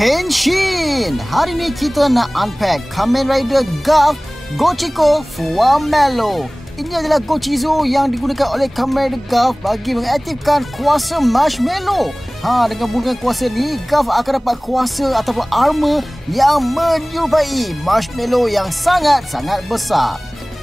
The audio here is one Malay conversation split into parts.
Henshin. Hari ni kita nak unpack Kamen Rider Garf Gochiko Fuwamelo. Ini adalah Gochizo yang digunakan oleh Kamen Rider Garf bagi mengaktifkan kuasa Marshmallow. Dengan menggunakan kuasa ni, Garf akan dapat kuasa ataupun armor yang menyerupai Marshmallow yang sangat-sangat besar.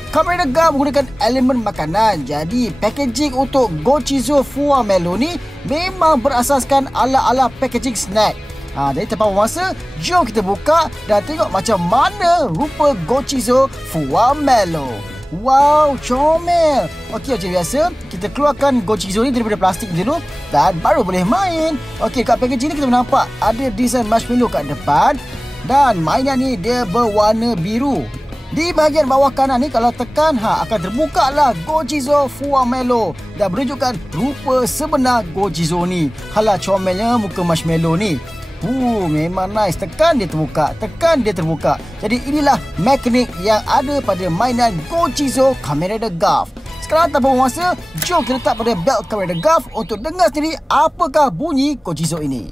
Kamen Rider Garf menggunakan elemen makanan. Jadi, packaging untuk Gochizo Fuwamelo ni memang berasaskan ala-ala packaging snack. Jadi tanpa masa, jom kita buka dan tengok macam mana rupa Gochizo Fuwamelo. Wow, comel. Okey, macam biasa, kita keluarkan Gochizo ni daripada plastik macam tu dan baru boleh main. Okey, kat packaging ni kita nampak ada design marshmallow kat depan dan mainan ni dia berwarna biru. Di bahagian bawah kanan ni kalau tekan akan terbuka lah Gochizo Fuwamelo dan menunjukkan rupa sebenar Gochizo ni. Halah comelnya muka marshmallow ni. Memang nice. Tekan dia terbuka, tekan dia terbuka. Jadi inilah mekanik yang ada pada mainan Gochizo Kamen Rider Garf. Sekarang tanpa masa, jom kita letak pada belt Kamen Rider Garf untuk dengar sendiri apakah bunyi Gochizo ini.